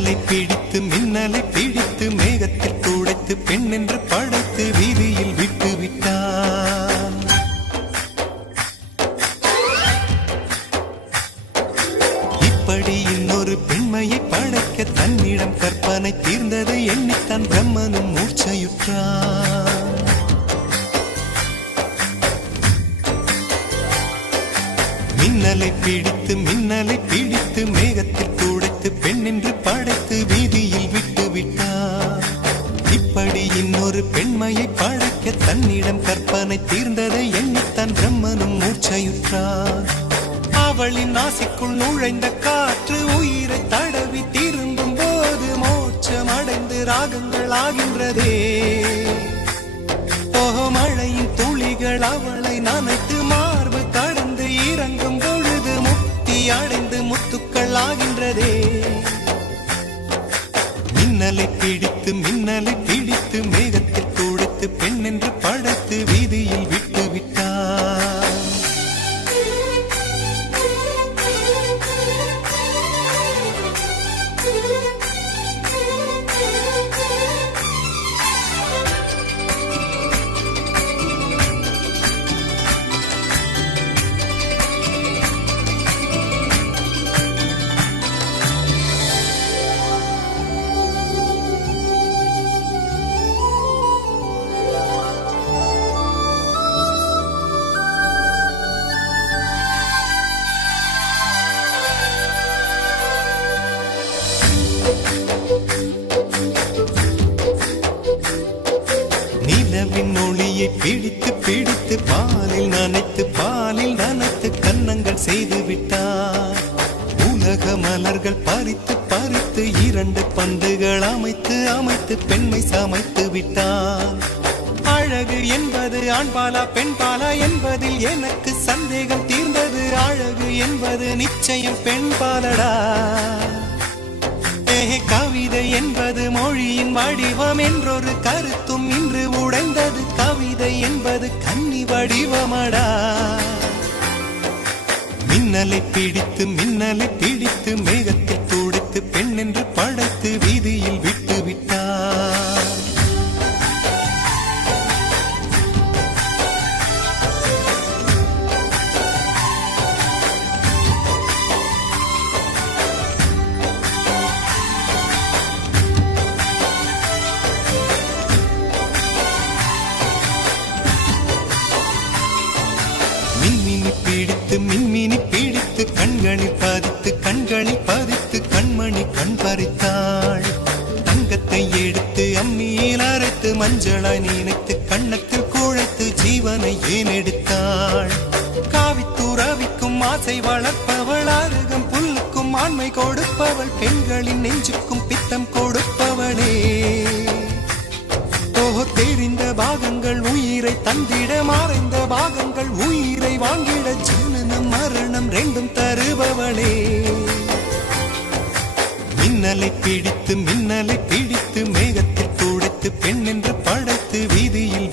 மின்னலை பிடித்து மின்னலை பிடித்து மேகத்தில் துடைத்து பெண் என்று படைத்து வீதியில் விட்டு விட்டான். இப்படி இன்னொரு பெண்மையை படைக்க தன்னிடம் கற்பனை தீர்ந்ததை எண்ணித்தான் பிரம்மனும் மூர்ச்சையுற்றான். மின்னலை பிடித்து மேகத்தில் துடைத்து பெண் என்று படைத்து வீதியில் விட்டு விட்டார். இப்படி இன்னொரு பெண்மையை படைக்க தன்னிடம் கற்பனை தீர்ந்ததை எண்ணித்தான் பிரம்மனும் மூர்ச்சையுற்றார். அவளின் நாசிக்குள் நுழைந்த காற்று உயிரை தடவி திரும்பும் போது மோட்சம் அடைந்து ராகங்கள் ஆகின்றதே. மழையின் துளிகள் அவளை நனைத்து மார்பு கடந்து இறங்கும் பொழுது முக்தி அடைந்து முத்துக்கள் ஆகின்றதே. மின்னலை பிடித்து மேகத்தில் துடைத்து பெண் என்று படைத்து வீதியில் விட்டு விட்டார். நிலவின் ஒளியை பிடித்து பாலில் நனைத்து கன்னங்கள் செய்து விட்டார். உலக மலர்கள் பறித்து இரண்டு பந்துகள் அமைத்து பெண்மை சமைத்து விட்டார். அழகு என்பது ஆண்பாலா பெண்பாலா என்பதில் எனக்கு சந்தேகம் தீர்ந்தது. அழகு என்பது நிச்சயம் பெண்பாலடா. கவிதை என்பது மொழியின் வடிவம் என்றொரு கருத்தும் இன்று உடைந்தது. கவிதை என்பது கன்னி வடிவமடா. மின்னலை பிடித்து மேகத்தில் துடைத்து பெண் என்று படைத்து வீதியில் விட்டு விட்டார். மின்மினி பிடித்து கண்களில் பதித்து கண்மணி கண் பறித்தாள். தங்கத்தை எடுத்து அம்மியில் அரைத்து மஞ்சளாய் நினைத்து கண்ணத்தில் குழைத்து ஜீவனை ஏன் எடுத்தாள். காவித்துறவிக்கும் ஆசை வளர்ப்பவள், அருகம் புல்லுக்கும் ஆண்மை கொடுப்பவள், பெண்களின் நெஞ்சுக்கும் பித்தம் கொடுப்பவளே. தெரிந்த பாகங்கள் உயிரை தந்திட, மறைந்த பாகங்கள் உயிரை வாங்கிட, ஜனனம் மரணம் ரெண்டும் தருபவளே. மின்னலை பிடித்து மேகத்தில் துடைத்து பெண் என்று படைத்து வீதியில்